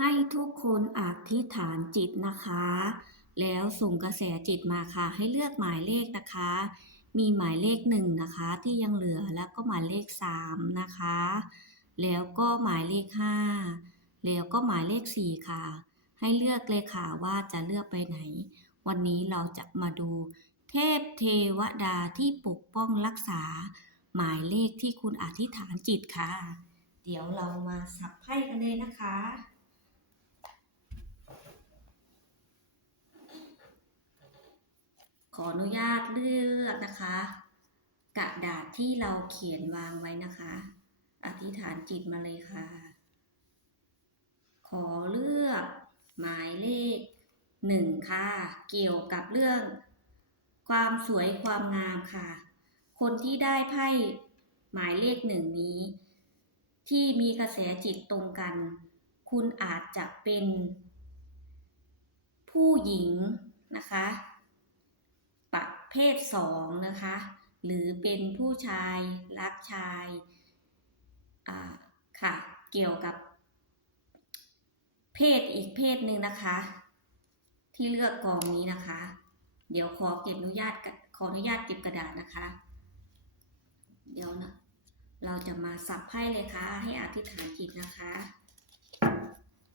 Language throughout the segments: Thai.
ให้ทุกคนอธิษฐานจิตนะคะ แล้วส่งกระแสจิตมาค่ะ ให้เลือกหมายเลขนะคะ มีหมายเลขหนึ่งนะคะ ที่ยังเหลือแล้วก็หมายเลขสามนะคะ แล้วก็หมายเลขห้าแล้วก็หมายเลขสี่ค่ะ ให้เลือกเลยค่ะว่าจะเลือกไปไหน วันนี้เราจะมาดู เทพเทวดาที่ปกป้องรักษา หมายเลขที่คุณอธิษฐานจิตค่ะ เดี๋ยวเรามาสับไพ่กันเลยนะคะ ออนุญาตเลือกนะคะ กระดาษที่เราเขียนวางไว้นะคะ อธิษฐานจิตมาเลยค่ะ ขอเลือกหมายเลขหนึ่งค่ะ เกี่ยวกับเรื่อง ความสวยความงามค่ะ คนที่ได้ไพ่หมายเลขหนึ่งนี้ ที่มีกระแสจิตตรงกัน คุณอาจจะเป็น ผู้หญิงนะคะประ เภทสองนะคะ หรือเป็นผู้ชายรักชายค่ะ เกี่ยวกับ เพศอีกเพศหนึ่งนะคะ ที่เลือกกองนี้นะคะ เดี๋ยวขอเก็บอนุญาตขออนุญาตเก็บกระดาษนะคะ เดี๋ยวนะเราจะมาสับไพ่เลยค่ะ ให้อธิษฐานจิตนะคะ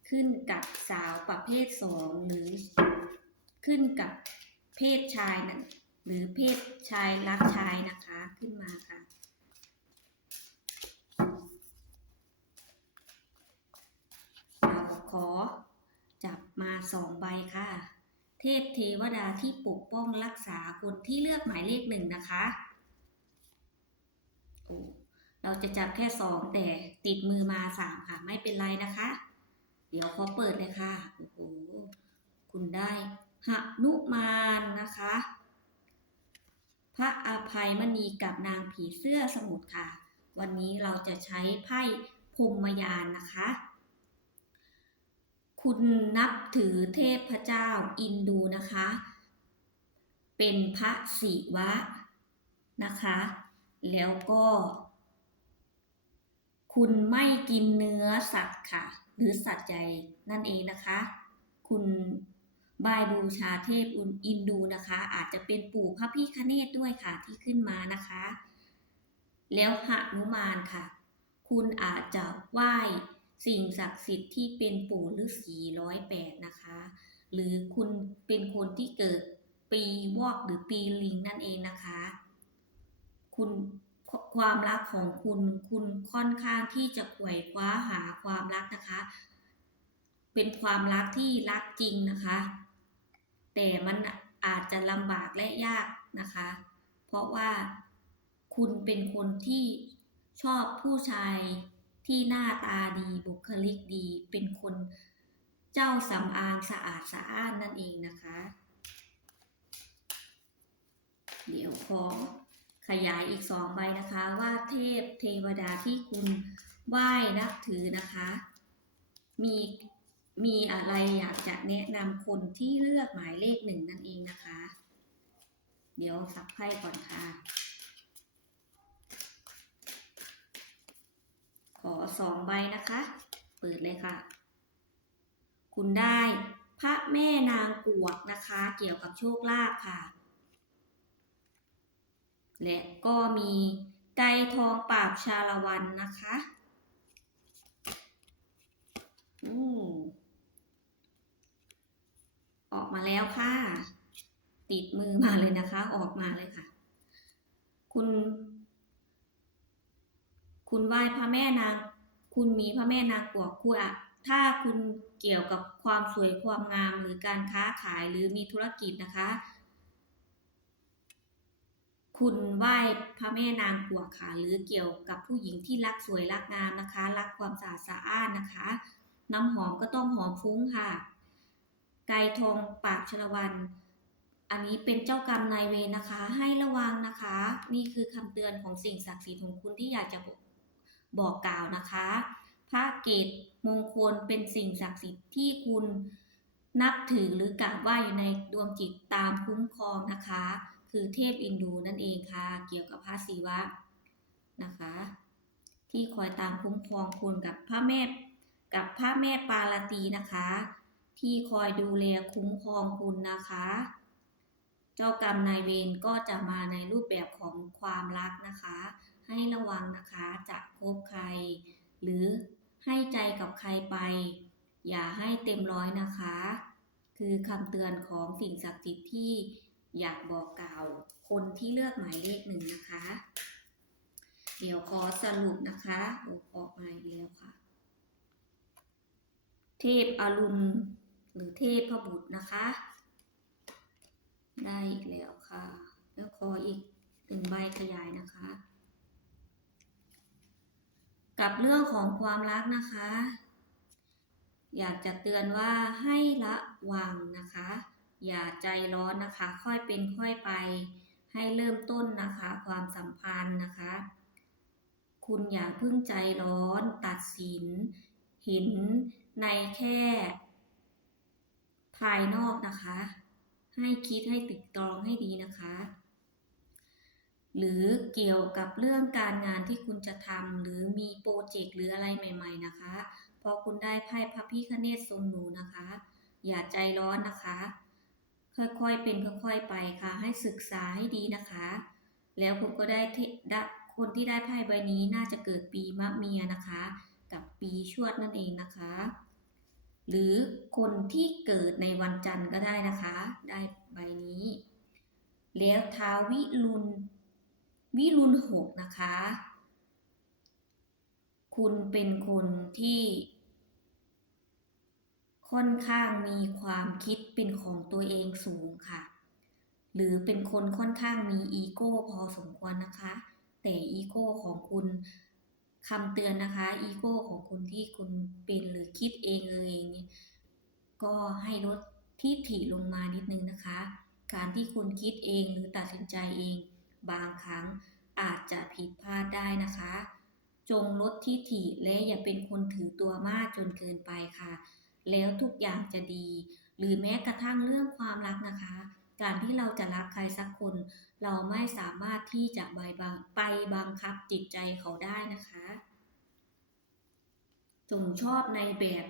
ขึ้นกับสาวประเภทสองหรือขึ้นกับเพศชายนะ หรือเพศชายรักชายนะคะขึ้นมาค่ะเราขอจับมาสองใบค่ะ เทพเทวดาที่ปกป้องรักษาคนที่เลือกหมายเลขหนึ่งนะคะโอ้เราจะจับแค่สองแต่ติดมือมาสามค่ะ ไม่เป็นไรนะคะ เดี๋ยวขอเปิดเลยค่ะ โอ้โห คุณได้หนุมานนะคะ พระอภัยมณีกับนางผีเสื้อสมุทรค่ะ วันนี้เราจะใช้ไพ่พรมยานนะคะ คุณนับถือเทพเจ้าอินดูนะคะ เป็นพระศิวะนะคะ แล้วก็ คุณไม่กินเนื้อสัตว์ค่ะ หรือสัตว์ใหญ่นั่นเองนะคะ คุณ บายบูชาเทพอินดูนะคะ อาจจะเป็นปู่พระพิคเนตด้วยค่ะที่ขึ้นมานะคะ แล้วหนุมานค่ะ คุณอาจจะไหว้สิ่งศักดิ์สิทธิ์ที่เป็นปู่ฤาษีร้อยแปดนะคะ หรือคุณเป็นคนที่เกิดปีวอกหรือปีลิงนั่นเองนะคะ คุณความรักของคุณคุณค่อนข้างที่จะขวยคว้าหาความรักนะคะ เป็นความรักที่รักจริงนะคะ แต่มันอาจจะลำบากและยากนะคะ เพราะว่าคุณเป็นคนที่ชอบผู้ชายที่หน้าตาดีบุคลิกดี เป็นคนเจ้าสำอางสะอาดสะอ้านนั่นเองนะคะ เดี๋ยวขอขยายอีกสองใบนะคะว่าเทพเทวดาที่คุณไหว้นับถือนะคะ มี มีอะไรอยากจะแนะนำคนที่เลือกหมายเลขหนึ่งนั่นเองนะคะ เดี๋ยวสับไพ่ก่อนค่ะ ขอสองใบนะคะ เปิดเลยค่ะ คุณได้พระแม่นางกวกนะคะ เกี่ยวกับโชคลาภค่ะ และก็มีไก่ทองปราบชาละวันนะคะอืม ออกมาแล้วค่ะ ติดมือมาเลยนะคะ ออกมาเลยค่ะ คุณ คุณไหว้พระแม่นาง คุณมีพระแม่นางกวักคุณอะถ้าคุณเกี่ยวกับความสวยความงามหรือการค้าขายหรือมีธุรกิจนะคะ คุณไหว้พระแม่นางกวักค่ะ หรือเกี่ยวกับผู้หญิงที่รักสวยรักงามนะคะ รักความสะอาดสะอ้านนะคะ น้ำหอมก็ต้องหอมฟุ้งค่ะ ไก่ทองปากชลวัน อันนี้เป็นเจ้ากรรมนายเวรนะคะ ให้ระวังนะคะ นี่คือคำเตือนของสิ่งศักดิ์สิทธิ์ของคุณที่อยากจะบอกบอกกล่าวนะคะ พระเกตมงคลเป็นสิ่งศักดิ์สิทธิ์ที่คุณนับถือหรือกราบไหว้อยู่ในดวงจิตตามคุ้มครองนะคะ คือเทพอินดูนั่นเองค่ะ เกี่ยวกับพระศิวะนะคะ ที่คอยตามคุ้มครองคุณกับพระแม่กับพระแม่ปาราตรีนะคะ ที่คอยดูแลคุ้มครองคุณนะคะ เจ้ากรรมนายเวรก็จะมาในรูปแบบของความรักนะคะ ให้ระวังนะคะจะคบใคร หรือให้ใจกับใครไป อย่าให้เต็มร้อยนะคะ คือคำเตือนของสิ่งศักดิ์สิทธิ์ที่อยากบอกกล่าวคนที่เลือกหมายเลขหนึ่งนะคะ เดี๋ยวขอสรุปนะคะโอ้ออกมาอีกแล้วค่ะ เทพอรุณ หรือเทพพบุตรนะคะ ได้อีกแล้วค่ะ แล้วขออีกหนึ่งใบขยายนะคะ กับเรื่องของความรักนะคะ อยากจะเตือนว่าให้ระวังนะคะ อย่าใจร้อนนะคะ ค่อยเป็นค่อยไป ให้เริ่มต้นนะคะ ความสัมพันธ์นะคะ คุณอย่าพิ่งใจร้อนตัดสิน เห็นในแค่ ภายนอกนะคะ ให้คิดให้ตึกตรองให้ดีนะคะ หรือเกี่ยวกับเรื่องการงานที่คุณจะทำหรือมีโปรเจกต์หรืออะไรใหม่ ๆ นะคะ พอคุณได้ไพ่พระพิฆเนศทรงหนูนะคะ อย่าใจร้อนนะคะ ค่อยๆเป็นค่อยๆไปค่ะ ให้ศึกษาให้ดีนะคะ แล้วคุณก็ได้ได้คนที่ได้ไพ่ใบนี้น่าจะเกิดปีมะเมียนะคะ กับปีชวดนั่นเองนะคะ หรือคนที่เกิดในวันจันทร์ก็ได้นะคะ ได้ใบนี้ แล้วท้าวิรุณวิรุณหกนะคะ คุณเป็นคนที่ ค่อนข้างมีความคิดเป็นของตัวเองสูงค่ะ หรือเป็นคนค่อนข้างมีอีโก้พอสมควรนะคะ แต่อีโก้ของคุณ คำเตือนนะคะอีโก้ของคุณที่คุณเป็นหรือคิดเองเออเองเนี่ยก็ให้ลดที่ถี่ลงมานิดนึงนะคะ การที่คุณคิดเองหรือตัดสินใจเอง บางครั้งอาจจะผิดพลาดได้นะคะ จงลดที่ถี่และอย่าเป็นคนถือตัวมากจนเกินไปค่ะ แล้วทุกอย่างจะดี หรือแม้กระทั่งเรื่องความรักนะคะ การที่เราจะรักใครสักคน เราไม่สามารถที่จะไปบังไปบังคับจิตใจเขาได้นะคะจงชอบในแบบ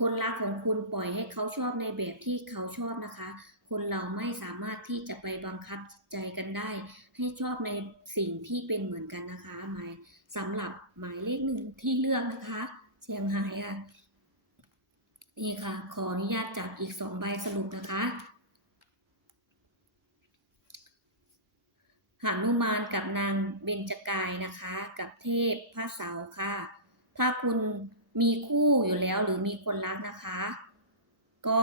คนรักของคุณปล่อยให้เขาชอบในแบบที่เขาชอบนะคะ คนเราไม่สามารถที่จะไปบังคับใจกันได้ ให้ชอบในสิ่งที่เป็นเหมือนกันนะคะหมายสำหรับหมายเลขหนึ่งที่เลือกนะคะเชียงไฮ้ค่ะนี่ค่ะ ขออนุญาตจับอีกสองใบสรุปนะคะ หานุมานกับนางเบญจกายนะคะ กับเทพพระเสาค่ะ ถ้าคุณมีคู่อยู่แล้วหรือมีคนรักนะคะ ก็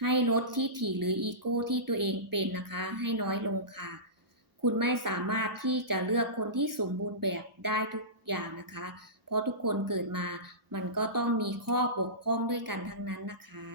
ให้ลดที่ถี่หรืออีโก้ที่ตัวเองเป็นนะคะ ให้น้อยลงค่ะ คุณไม่สามารถที่จะเลือกคนที่สมบูรณ์แบบได้ทุกอย่างนะคะ เพราะทุกคนเกิดมา มันก็ต้องมีข้อบกพร่องด้วยกันทั้งนั้นนะคะ